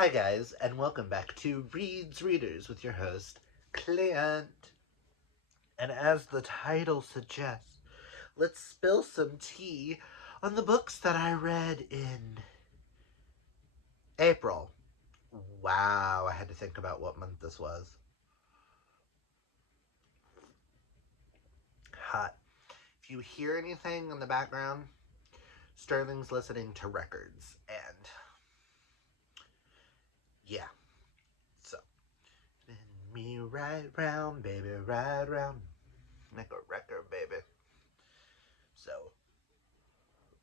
Hi, guys, and welcome back to Reads Readers with your host, Clint. And as the title suggests, let's spill some tea on the books that I read in April. Wow, I had to think about what month this was. Hot. If you hear anything in the background, Sterling's listening to records, and yeah, so. Spin me right round, baby, right round. Like a record, baby. So,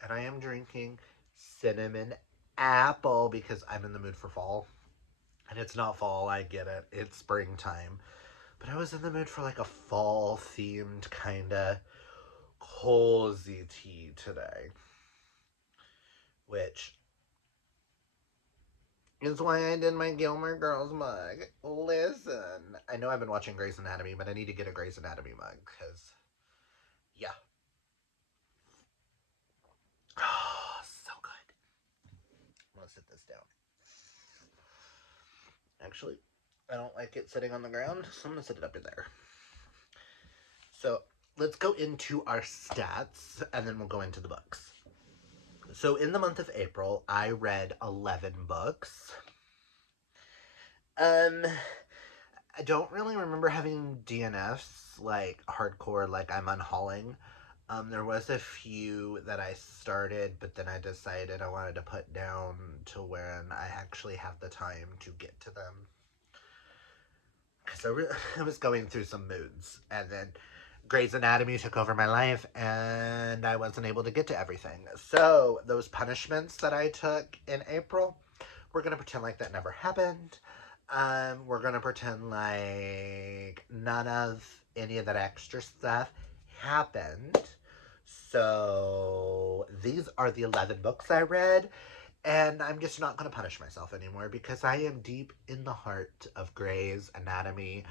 and I am drinking cinnamon apple because I'm in the mood for fall. And it's not fall, I get it. It's springtime. But I was in the mood for like a fall themed kind of cozy tea today. Which is why I did my Gilmore Girls mug. Listen, I know I've been watching Grey's Anatomy, but I need to get a Grey's Anatomy mug because, yeah. Oh, so good. I'm gonna sit this down. Actually, I don't like it sitting on the ground, so I'm gonna sit it up in there. So let's go into our stats, and then we'll go into the books. So in the month of April, I read 11 books. I don't really remember having DNFs, like hardcore, like I'm unhauling. There was a few that I started, but then I decided I wanted to put down to when I actually have the time to get to them. Because I was going through some moods, and then Grey's Anatomy took over my life, and I wasn't able to get to everything. So those punishments that I took in April, we're gonna pretend like that never happened. We're gonna pretend like none of any of that extra stuff happened. So these are the 11 books I read, and I'm just not going to punish myself anymore because I am deep in the heart of Grey's Anatomy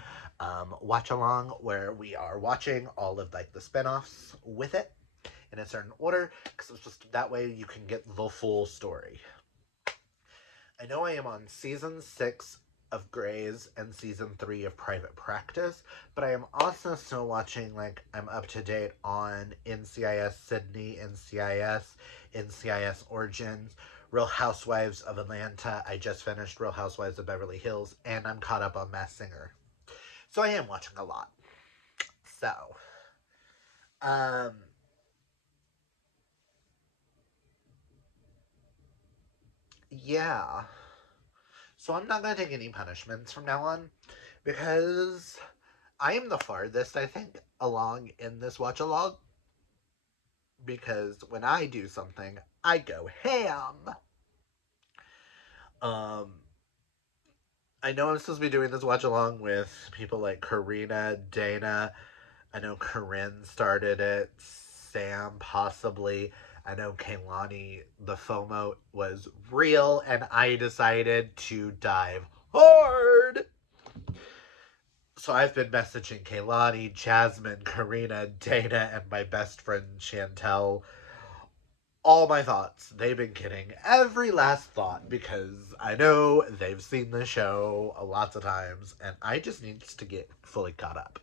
watch along, where we are watching all of like the spinoffs with it in a certain order, because it's just that way you can get the full story. I know I am on season 6 of Grey's and season 3 of Private Practice, but I am also still watching, like, I'm up to date on NCIS Sydney, NCIS Origins, Real Housewives of Atlanta. I just finished Real Housewives of Beverly Hills, and I'm caught up on Masked Singer. So I am watching a lot. So, um, yeah. So I'm not going to take any punishments from now on because I am the farthest, I think, along in this watch along. Because when I do something, I go ham. Um, I know I'm supposed to be doing this watch along with people like Karina, Dana. I know Corinne started it. Sam, possibly. I know Kaylani, the FOMO was real, and I decided to dive hard. So I've been messaging Kaylani, Jasmine, Karina, Dana, and my best friend Chantel all my thoughts. They've been getting every last thought because I know they've seen the show lots of times, and I just need to get fully caught up.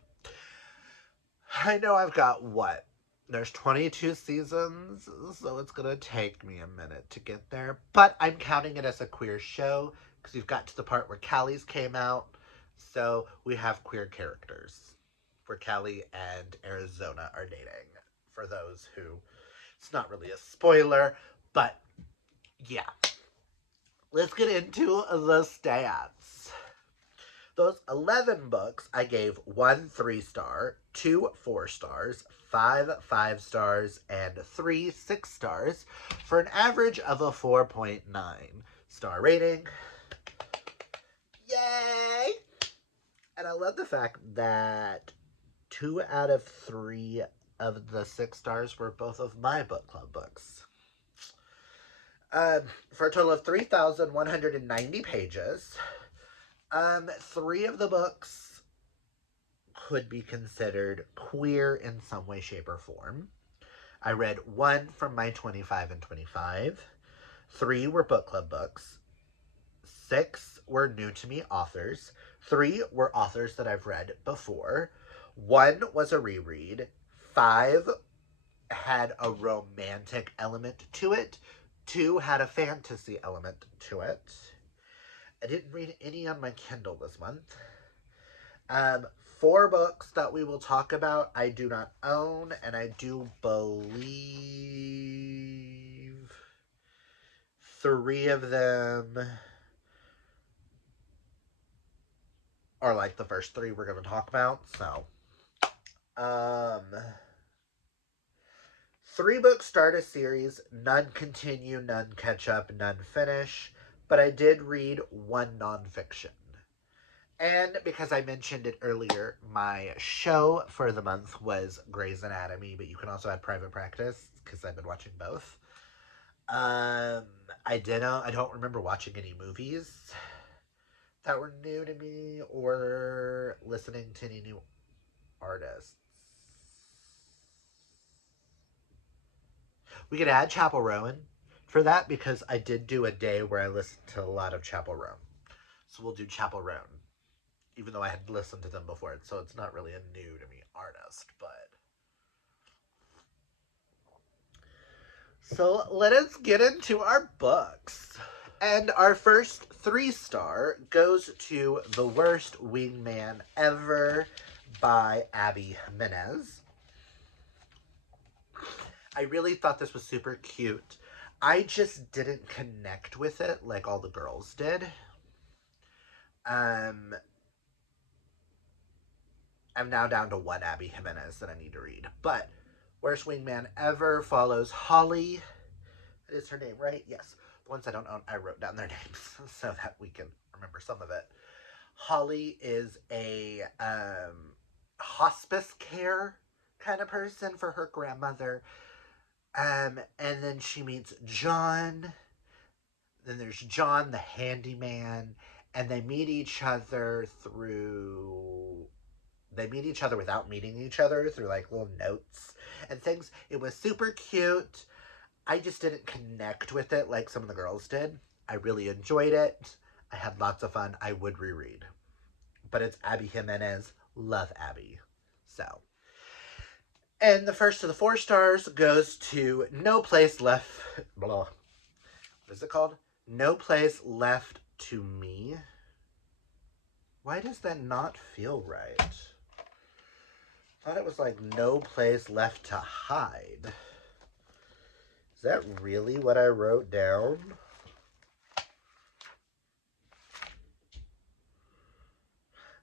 I know I've got what? There's 22 seasons, so it's gonna take me a minute to get there. But I'm counting it as a queer show because we've got to the part where Callie's came out, so we have queer characters where Callie and Arizona are dating. For those who, it's not really a spoiler, but yeah. Let's get into the stats. Those 11 books, I gave 1 3-star, 2 4-stars, 5 5-stars, and 3 6-stars for an average of a 4.9-star rating. Yay! And I love the fact that 2 out of 3 of the 6 stars were both of my book club books. For a total of 3,190 pages. 3 of the books could be considered queer in some way, shape, or form. I read 1 from my 25 and 25. 3 were book club books. 6 were new to me authors, 3 were authors that I've read before, 1 was a reread, 5 had a romantic element to it, 2 had a fantasy element to it. I didn't read any on my Kindle this month. 4 books that we will talk about I do not own, and I do believe 3 of them are like the first 3 we're going to talk about. So, 3 books start a series, none continue, none catch up, none finish, but I did read 1 nonfiction. And because I mentioned it earlier, my show for the month was Grey's Anatomy, but you can also add Private Practice because I've been watching both. I don't remember watching any movies that were new to me or listening to any new artists. We could add Chapel Rowan for that because I did do a day where I listened to a lot of Chapel Rowan. So we'll do Chapel Rowan, even though I had listened to them before, so it's not really a new to me artist, but... So let us get into our books. And our first 3-star goes to The Worst Wingman Ever by Abby Jimenez. I really thought this was super cute. I just didn't connect with it like all the girls did. I'm now down to 1 Abby Jimenez that I need to read. But Worst Wingman Ever follows Holly. Is her name right? Yes. The ones I don't own, I wrote down their names so that we can remember some of it. Holly is a hospice care kind of person for her grandmother. And then she meets John. Then there's John, the handyman. And they meet each other without meeting each other through like little notes and things. It was super cute. I just didn't connect with it like some of the girls did. I really enjoyed it. I had lots of fun. I would reread. But it's Abby Jimenez. Love Abby. So. And the first of the 4 stars goes to No Place Left... Blah. What is it called? No Place Left to Me. Why does that not feel right? I thought it was like No Place Left to Hide. Is that really what I wrote down?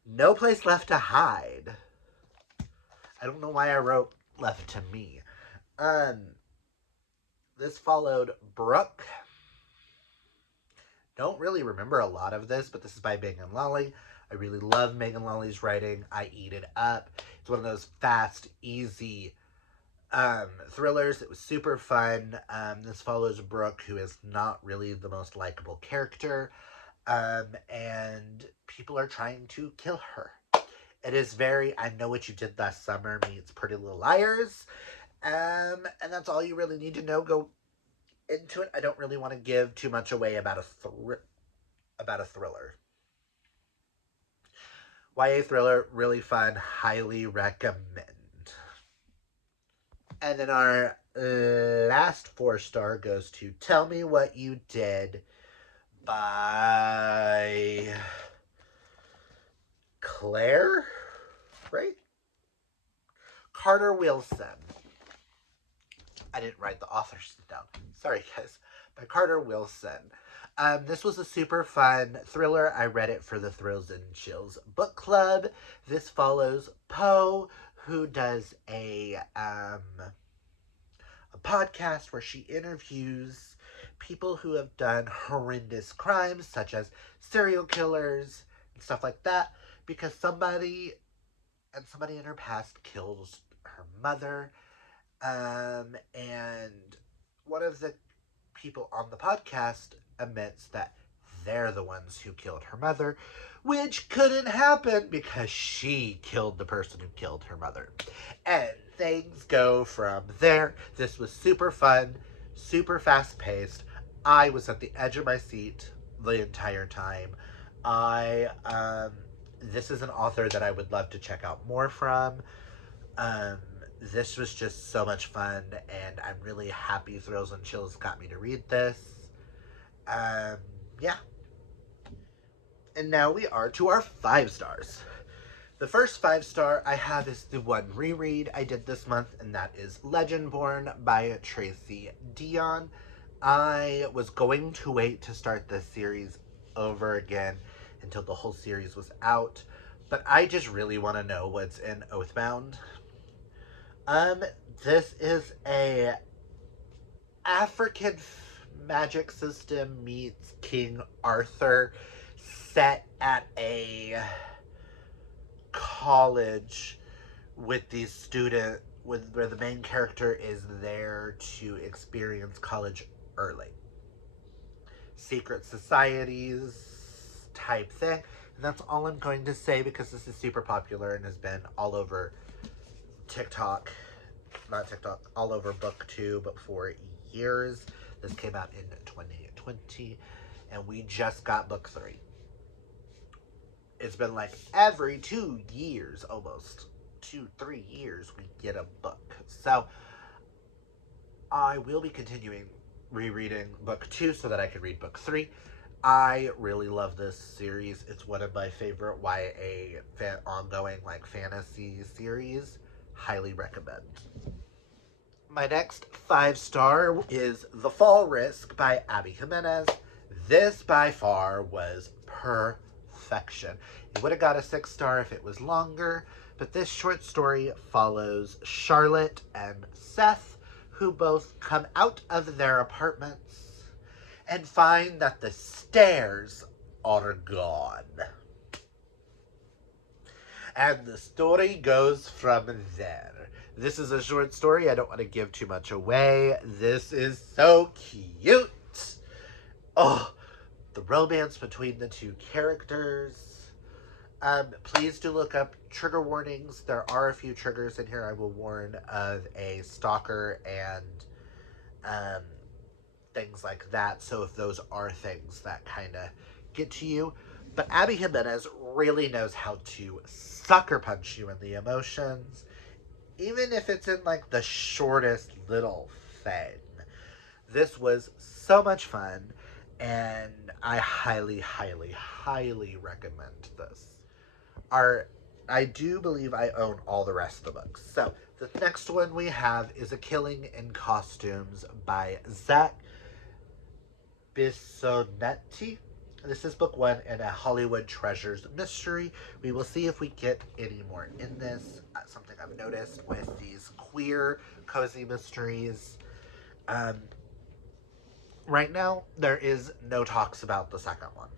No Place Left to Hide. I don't know why I wrote Left to Me. This followed Brooke. Don't really remember a lot of this, but this is by Megan Lawley. I really love Megan Lawley's writing. I eat it up. It's one of those fast, easy thrillers. It was super fun. This follows Brooke, who is not really the most likable character, and people are trying to kill her. It is very I Know What You Did Last Summer meets Pretty Little Liars, and that's all you really need to know. Go into it. I don't really want to give too much away about a thriller. YA thriller, really fun, highly recommend. And then our last 4-star goes to Tell Me What You Did by Claire, right? Carter Wilson. I didn't write the authors down. Sorry, guys. By Carter Wilson. This was a super fun thriller. I read it for the Thrills and Chills book club. This follows Poe, who does a podcast where she interviews people who have done horrendous crimes, such as serial killers and stuff like that, because somebody in her past kills her mother. And one of the people on the podcast admits that they're the ones who killed her mother, which couldn't happen because she killed the person who killed her mother. And things go from there. This was super fun, super fast-paced. I was at the edge of my seat the entire time. I This is an author that I would love to check out more from. Um, this was just so much fun, and I'm really happy Thrills and Chills got me to read this. Um, yeah. And now we are to our 5 stars. The first 5 star I have is the one reread I did this month, and that is Legendborn by Tracy Dion. I was going to wait to start this series over again until the whole series was out, but I just really want to know what's in Oathbound. Um, this is a African magic system meets King Arthur set at a college with these student with where the main character is there to experience college early. Secret societies type thing. And that's all I'm going to say because this is super popular and has been all over TikTok, not TikTok, all over BookTube for years. This came out in 2020 and we just got book 3. It's been like every 2 years, almost 2-3 years, we get a book. So I will be continuing rereading book 2 so that I can read book 3. I really love this series. It's one of my favorite YA ongoing like fantasy series. Highly recommend. My next 5 star is The Fall Risk by Abby Jimenez. This by far was perfection. It would have got a 6 star if it was longer, but this short story follows Charlotte and Seth, who both come out of their apartments and find that the stairs are gone. And the story goes from there. This is a short story. I don't want to give too much away. This is so cute. Oh, the romance between the two characters. Please do look up trigger warnings. There are a few triggers in here. I will warn of a stalker and things like that. So if those are things that kind of get to you. But Abby Jimenez really knows how to sucker punch you in the emotions, even if it's in like the shortest little thing. This was so much fun, and I highly, highly, highly recommend this. I do believe I own all the rest of the books. So the next one we have is A Killing in Costumes by Zach Bissonetti. This is book 1 in a Hollywood Treasures mystery. We will see if we get any more in this. Something I've noticed with these queer cozy mysteries. Right now, there is no talks about the second one.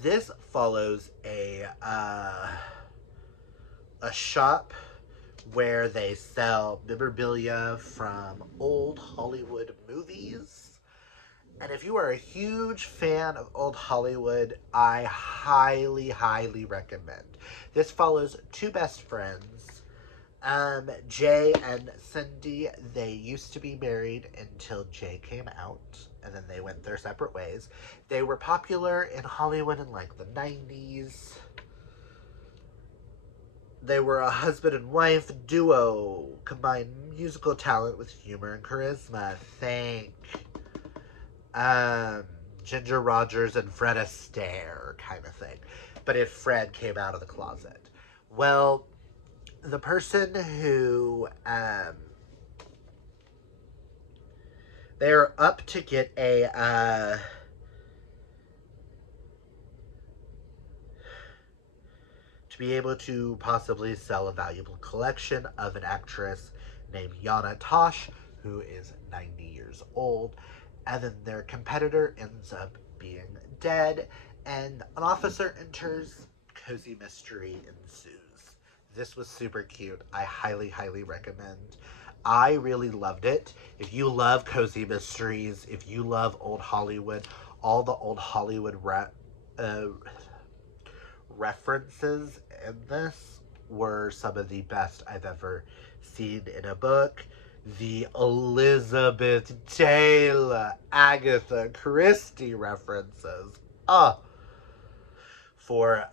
This follows a shop where they sell memorabilia from old Hollywood movies. And if you are a huge fan of old Hollywood, I highly, highly recommend. This follows 2 best friends, Jay and Cindy. They used to be married until Jay came out, and then they went their separate ways. They were popular in Hollywood in like the 90s. They were a husband and wife duo, combined musical talent with humor and charisma. Thank Ginger Rogers and Fred Astaire kind of thing. But if Fred came out of the closet. Well, the person who they're up to get to be able to possibly sell a valuable collection of an actress named Yana Tosh, who is 90 years old. And then their competitor ends up being dead, and an officer enters. Cozy mystery ensues. This was super cute. I highly, highly recommend. I really loved it. If you love cozy mysteries, if you love old Hollywood, all the old Hollywood references in this were some of the best I've ever seen in a book. the Elizabeth Taylor, Agatha Christie references. For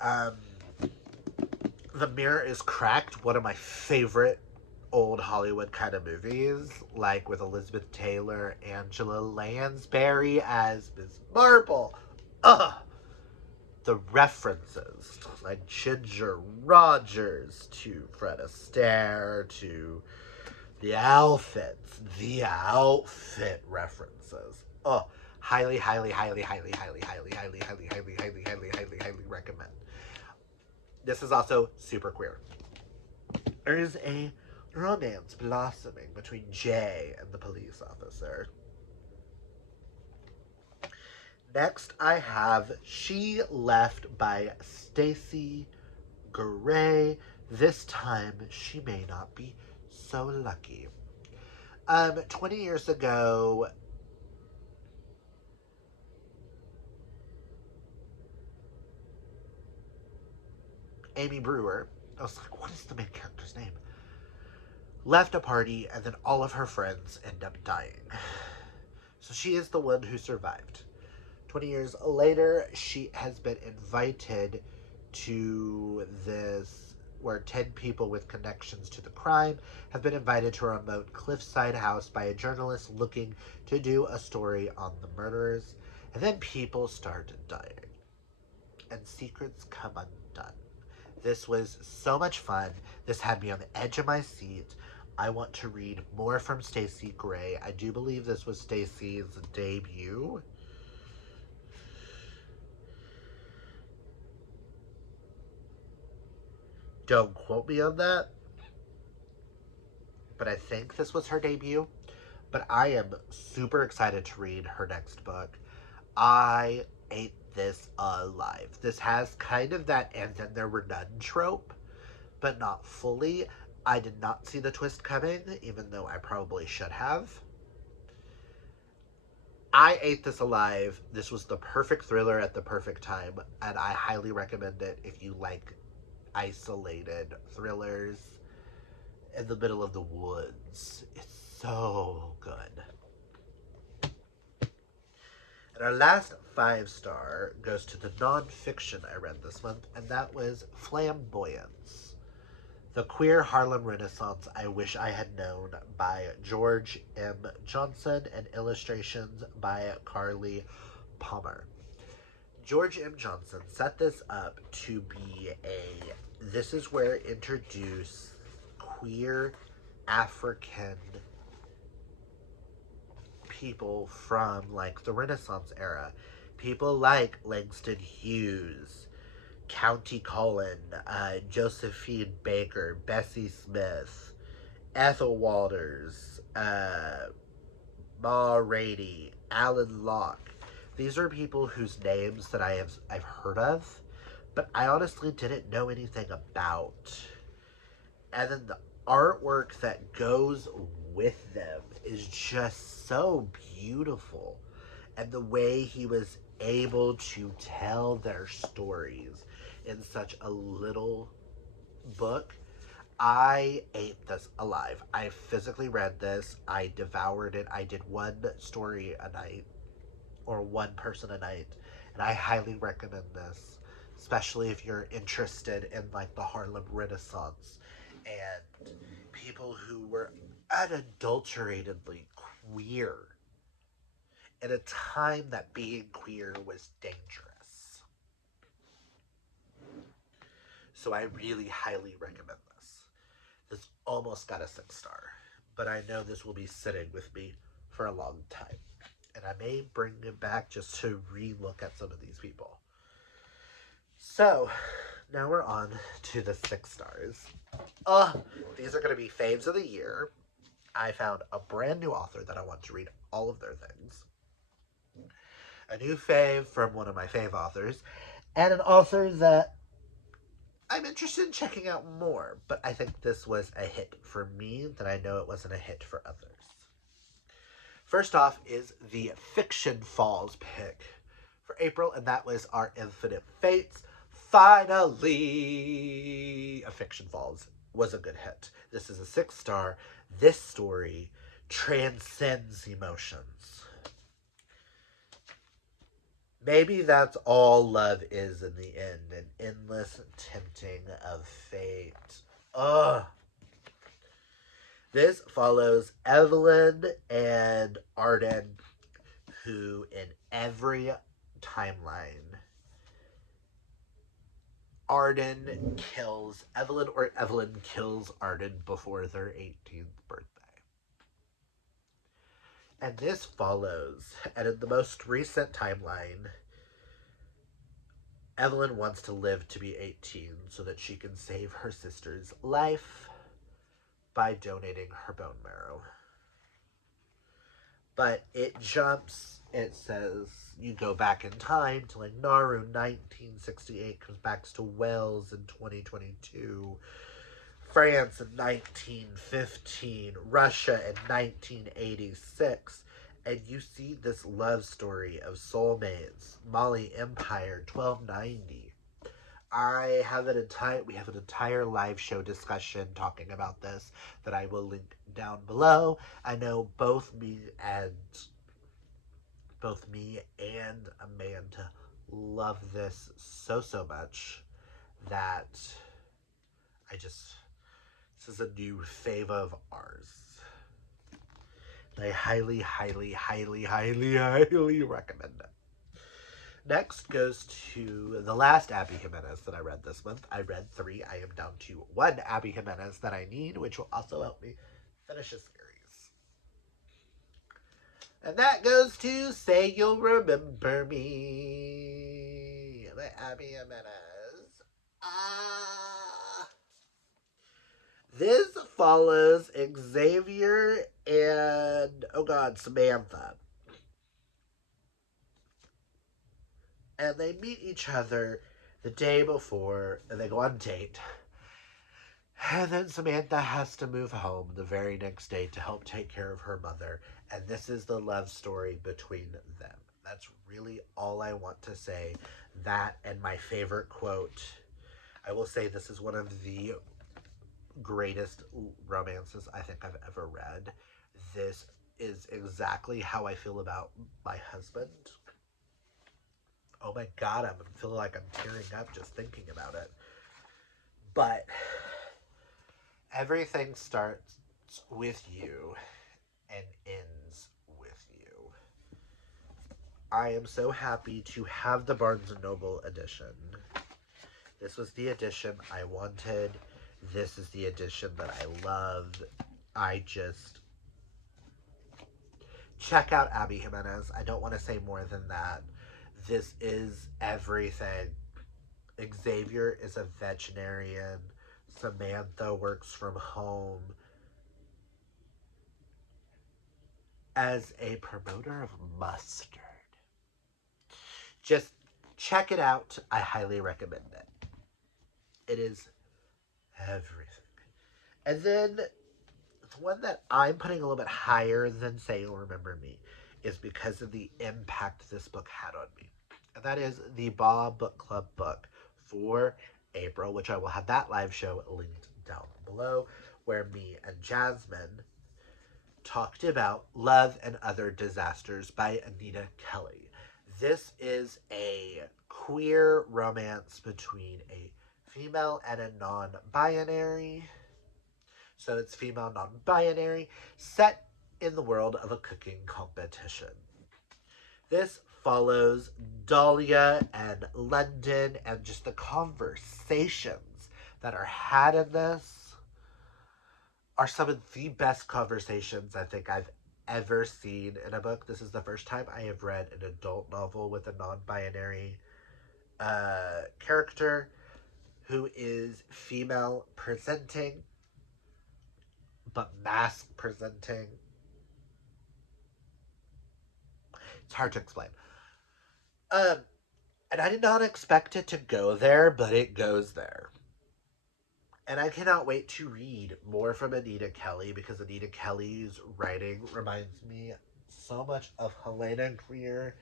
The Mirror is Cracked, one of my favorite old Hollywood kind of movies, like with Elizabeth Taylor, Angela Lansbury as Miss Marple. Ugh! The references, like Ginger Rogers to Fred Astaire to the outfit references. Oh, highly, highly, highly, highly, highly, highly, highly, highly, highly, highly, highly, highly, highly recommend. This is also super queer. There is a romance blossoming between Jay and the police officer. Next, I have She Left by Stacey Gray. This time, she may not be so lucky. 20 years ago, Amy Brewer, I was like, what is the main character's name? Left a party, and then all of her friends end up dying. So she is the one who survived. 20 years later, she has been invited to this, where 10 people with connections to the crime have been invited to a remote cliffside house by a journalist looking to do a story on the murderers. And then people start dying, and secrets come undone. This was so much fun. This had me on the edge of my seat. I want to read more from Stacey Gray. I do believe this was Stacey's debut. Don't quote me on that, but I think this was her debut. But I am super excited to read her next book. I ate this alive. This has kind of that and then there were none trope, but not fully. I did not see the twist coming, even though I probably should have. I ate this alive. This was the perfect thriller at the perfect time, and I highly recommend it if you like isolated thrillers in the middle of the woods. It's so good. And our last 5-star goes to the nonfiction I read this month, and that was Flamboyance, The Queer Harlem Renaissance I Wish I Had Known by George M. Johnson and illustrations by Carly Palmer. George M. Johnson set this up to be this is where introduce queer African people from like the Renaissance era. People like Langston Hughes, County Cullen, Josephine Baker, Bessie Smith, Ethel Waters, Ma Rainey, Alan Locke. These are people whose names that I've heard of, but I honestly didn't know anything about. And then the artwork that goes with them is just so beautiful. And the way he was able to tell their stories in such a little book. I ate this alive. I physically read this. I devoured it. I did one story a night, or one person a night, and I highly recommend this, especially if you're interested in like the Harlem Renaissance and people who were unadulteratedly queer at a time that being queer was dangerous. So I really highly recommend this. This almost got a 6-star, but I know this will be sitting with me for a long time. And I may bring it back just to re-look at some of these people. So, now we're on to the 6 stars. These are going to be faves of the year. I found a brand new author that I want to read all of their things. A new fave from one of my fave authors, and an author that I'm interested in checking out more, but I think this was a hit for me that I know it wasn't a hit for others. First off is the Fiction Falls pick for April, and that was Our Infinite Fates. Finally, a Fiction Falls was a good hit. This is a 6-star. This story transcends emotions. Maybe that's all love is in the end, an endless tempting of fate. Ugh. This follows Evelyn and Arden, who in every timeline, Arden kills Evelyn or Evelyn kills Arden before their 18th birthday. And this follows, and in the most recent timeline, Evelyn wants to live to be 18 so that she can save her sister's life by donating her bone marrow. But it jumps, it says you go back in time to like Nauru 1968, comes back to Wales in 2022, France in 1915, Russia in 1986, and you see this love story of soulmates, Mali Empire 1290. We have an entire live show discussion talking about this that I will link down below. I know both me and Amanda love this so much that this is a new fave of ours. I highly recommend it. Next goes to the last Abby Jimenez that I read this month. I read 3. I am down to 1 Abby Jimenez that I need, which will also help me finish a series. And that goes to Say You'll Remember Me by Abby Jimenez. This follows Xavier and, Samantha. And they meet each other the day before, and they go on a date. And then Samantha has to move home the very next day to help take care of her mother. And this is the love story between them. That's really all I want to say. That and my favorite quote. I will say this is one of the greatest romances I think I've ever read. This is exactly how I feel about my husband. Oh my god, I'm feeling like I'm tearing up just thinking about it. But everything starts with you and ends with you. I am so happy to have the Barnes & Noble edition. This was the edition I wanted. This is the edition that I love. Check out Abby Jimenez. I don't want to say more than that. This is everything. Xavier is a veterinarian. Samantha works from home as a promoter of mustard. Just check it out. I highly recommend it. It is everything. And then the one that I'm putting a little bit higher than Say You'll Remember Me is because of the impact this book had on me. And that is the Bob Book Club book for April, which I will have that live show linked down below, where me and Jasmine talked about Love and Other Disasters by Anita Kelly. This is a queer romance between a female and a non-binary. So it's female non-binary, set in the world of a cooking competition. This follows Dahlia and London and just the conversations that are had in this are some of the best conversations I think I've ever seen in a book. This is the first time I have read an adult novel with a non-binary character who is female presenting but mask presenting. It's hard to explain. And I did not expect it to go there, but it goes there. And I cannot wait to read more from Anita Kelly because Anita Kelly's writing reminds me so much of Helena Greer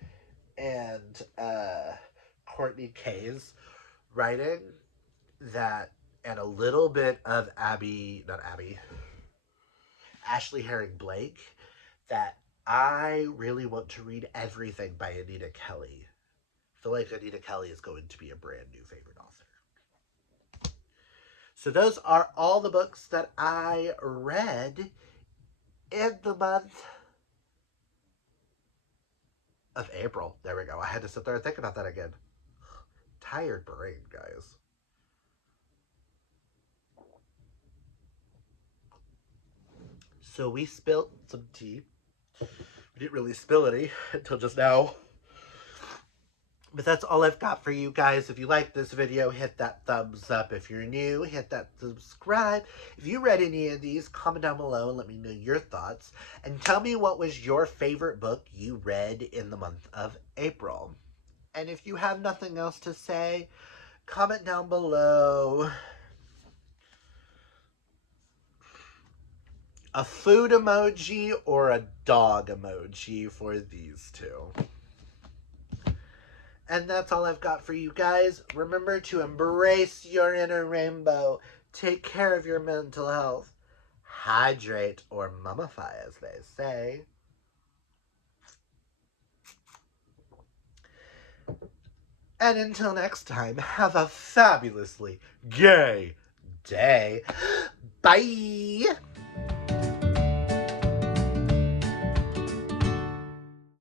and Courtney Kay's writing, that, and a little bit of Ashley Herring Blake. that I really want to read everything by Anita Kelly. I feel like Anita Kelly is going to be a brand new favorite author. So those are all the books that I read in the month of April. There we go. I had to sit there and think about that again. Tired brain, guys. So we spilled some tea. We didn't really spill any until just now. But that's all I've got for you guys. If you like this video, hit that thumbs up. If you're new, hit that subscribe. If you read any of these, comment down below and let me know your thoughts. And tell me what was your favorite book you read in the month of April. And if you have nothing else to say, comment down below a food emoji or a dog emoji for these two. And that's all I've got for you guys. Remember to embrace your inner rainbow. Take care of your mental health. Hydrate or mummify, as they say. And until next time, have a fabulously gay day. Bye!